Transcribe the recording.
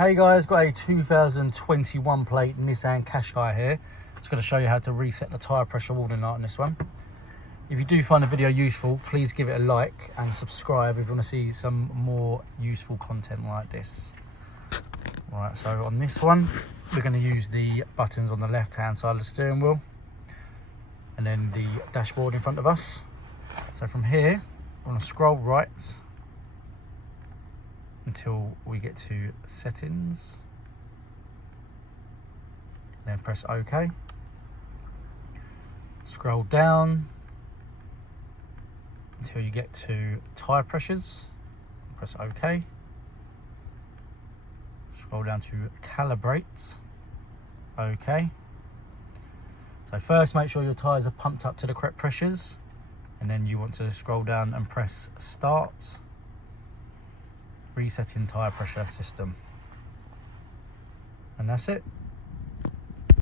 Hey guys, got a 2021 plate Nissan QASHQAI here. Just going to show you how to reset the tyre pressure warning light on this one. If you do find the video useful, please give it a like and subscribe if you want to see some more useful content like this. Right, so on this one, we're going to use the buttons on the left hand side of the steering wheel and then the dashboard in front of us. So from here, we're going to scroll right until we get to settings, then press OK. Scroll down until you get to tyre pressures, press OK. Scroll down to calibrate, OK. So first make sure your tyres are pumped up to the correct pressures, and then you want to scroll down and press start. Resetting tyre pressure system, and that's it.